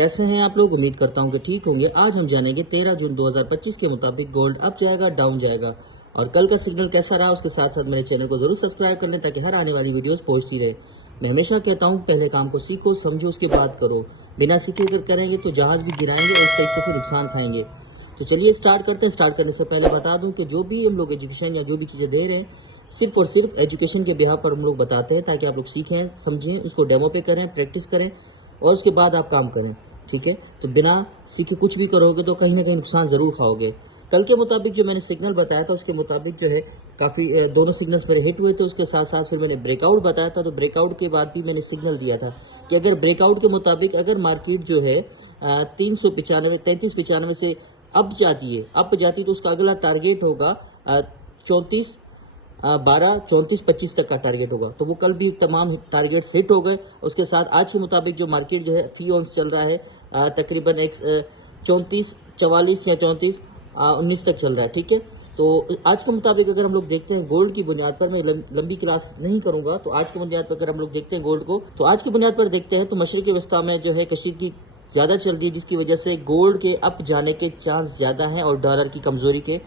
कैसे हैं आप लोग। उम्मीद करता हूं कि ठीक होंगे। आज हम जानेंगे 13 जून 2025 के मुताबिक गोल्ड अप जाएगा डाउन जाएगा और कल का सिग्नल कैसा रहा। उसके साथ साथ मेरे चैनल को जरूर सब्सक्राइब कर लें ताकि हर आने वाली वीडियोस पहुंचती रहे। मैं हमेशा कहता हूं पहले काम को सीखो, समझो, उसके बाद करो। बिना सीखे अगर करेंगे तो जहाज भी गिराएंगे और उस तरीके से नुकसान खाएंगे। तो चलिए स्टार्ट करते हैं। स्टार्ट करने से पहले बता दूं कि जो भी हम लोग एजुकेशन या जो भी चीज़ें दे रहे हैं सिर्फ और सिर्फ एजुकेशन के बिहाफ पर हम लोग बताते हैं ताकि आप लोग सीखें, समझें, उसको डेमो पे करें, प्रैक्टिस करें और उसके बाद आप काम करें। ठीक है, तो बिना सीखे कुछ भी करोगे तो कहीं ना कहीं नुकसान ज़रूर खाओगे। कल के मुताबिक जो मैंने सिग्नल बताया था उसके मुताबिक जो है काफ़ी दोनों सिग्नल्स मेरे हिट हुए थे। उसके साथ साथ फिर मैंने ब्रेकआउट बताया था, तो ब्रेकआउट के बाद भी मैंने सिग्नल दिया था कि अगर ब्रेकआउट के मुताबिक अगर मार्केट जो है 3395 से अप जाती है तो उसका अगला टारगेट होगा 34 तक का टारगेट होगा। तो वो कल भी तमाम टारगेट हिट हो गए। उसके साथ आज के मुताबिक जो मार्केट जो है फी ऑन्स चल रहा है तकरीबन 34 44 या 34 19 तक चल रहा है। ठीक है, तो आज के मुताबिक अगर हम लोग देखते हैं गोल्ड की बुनियाद पर, मैं लंबी क्लास नहीं करूंगा, तो आज की बुनियाद पर अगर हम लोग देखते हैं गोल्ड को, तो आज की बुनियाद पर देखते हैं तो मशरक़ी वस्ता में जो है कशीदगी ज़्यादा चल रही है जिसकी वजह से गोल्ड के अप जाने के चांस ज़्यादा हैं और डॉलर की कमज़ोरी के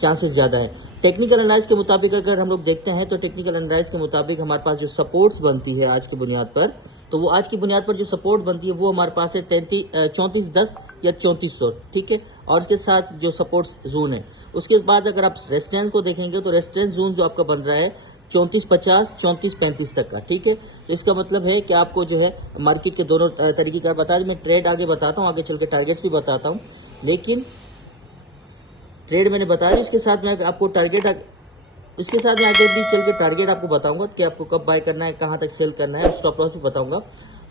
चांसेस ज़्यादा है। टेक्निकल एनालाइज के मुताबिक अगर हम लोग देखते हैं तो टेक्निकल एनालाइज के मुताबिक हमारे पास जो सपोर्ट्स बनती है आज की बुनियाद पर, तो वो आज की बुनियाद पर जो सपोर्ट बनती है वो हमारे पास है 3410 या 3400। ठीक है, और इसके साथ जो सपोर्ट्स जोन है उसके बाद अगर आप रेजिस्टेंस को देखेंगे तो रेजिस्टेंस जोन जो आपका बन रहा है 3450 3435 तक का। ठीक है, तो इसका मतलब है कि आपको जो है मार्केट के दोनों तरीके का बता दें। मैं ट्रेड आगे बताता हूँ, आगे चल के टारगेट्स भी बताता हूँ, लेकिन ट्रेड मैंने बताया। इसके साथ मैं आपको इसके साथ मैं आगे भी चल के टारगेट आपको बताऊंगा कि आपको कब बाय करना है, कहां तक सेल करना है, स्टॉप लॉस भी बताऊंगा।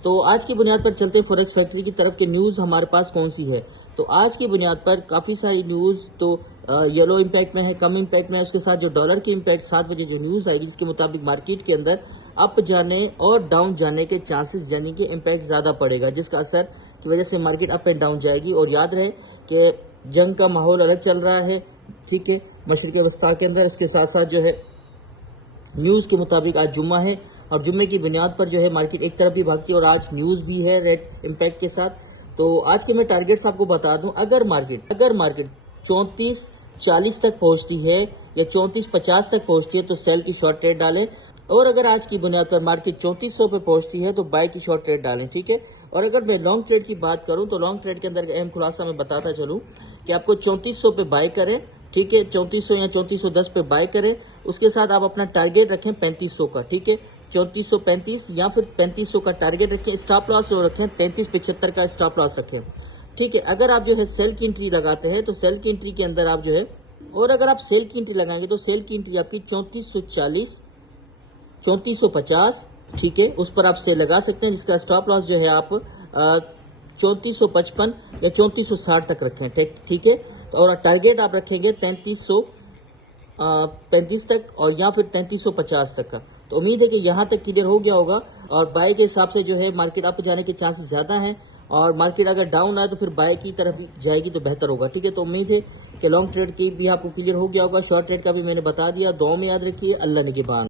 तो आज की बुनियाद पर चलते हैं फॉरेक्स फैक्ट्री की तरफ के न्यूज़ हमारे पास कौन सी है। तो आज की बुनियाद पर काफ़ी सारी न्यूज़ तो येलो इम्पैक्ट में है, कम इम्पैक्ट में है। उसके साथ जो डॉलर की इम्पैक्ट 7 बजे जो न्यूज़ आई जिसके मुताबिक मार्केट के अंदर अप जाने और डाउन जाने के चांसेस यानी कि इम्पैक्ट ज़्यादा पड़ेगा, जिसका असर की वजह से मार्केट अप एंड डाउन जाएगी। और याद रहे कि जंग का माहौल अलग चल रहा है, ठीक है, मशरक़ी वस्ता के अंदर। इसके साथ साथ जो है न्यूज़ के मुताबिक आज जुम्मा है और जुम्मे की बुनियाद पर जो है मार्केट एक तरफ भी भागती है और आज न्यूज़ भी है रेड इम्पैक्ट के साथ। तो आज के मैं टारगेट्स आपको बता दूं, अगर मार्केट 3440 तक पहुंचती है या 3450 तक पहुंचती है तो सेल की शॉर्ट ट्रेड डालें, और अगर आज की बुनियाद पर मार्केट 3400 पे पहुंचती है तो बाय की शॉर्ट ट्रेड डालें। ठीक है, और अगर मैं लॉन्ग ट्रेड की बात करूं तो लॉन्ग ट्रेड के अंदर अहम खुलासा मैं बताता चलूं कि आपको 3400 पे बाय करें। ठीक है, 3400 या 3410 पे बाय करें। उसके साथ आप अपना टारगेट रखें 3500 का। ठीक है, 3435 या फिर 3500 का टारगेट रखें। स्टॉप लॉस जो रखें 3375 का स्टॉप लॉस रखें। ठीक है, अगर आप जो है सेल की एंट्री लगाते हैं तो सेल की एंट्री के अंदर आप जो है, और अगर आप सेल की एंट्री लगाएंगे तो सेल की एंट्री आपकी 3440 3450, ठीक है, उस पर आप सेल लगा सकते हैं, जिसका स्टॉप लॉस जो है आप 3455 या 3460 तक रखें। ठीक है, और टारगेट आप रखेंगे 3335 तक और या फिर 3350 तक का। तो उम्मीद है कि यहाँ तक क्लियर हो गया होगा। और बाय के हिसाब से जो है मार्केट अप जाने के चांसेस ज़्यादा हैं और मार्केट अगर डाउन आए तो फिर बाय की तरफ जाएगी तो बेहतर होगा। ठीक है, तो उम्मीद है कि लॉन्ग ट्रेड की भी आपको क्लियर हो गया होगा। शॉर्ट ट्रेड का भी मैंने बता दिया। दुआ में याद रखिए। अल्लाह निगहबान।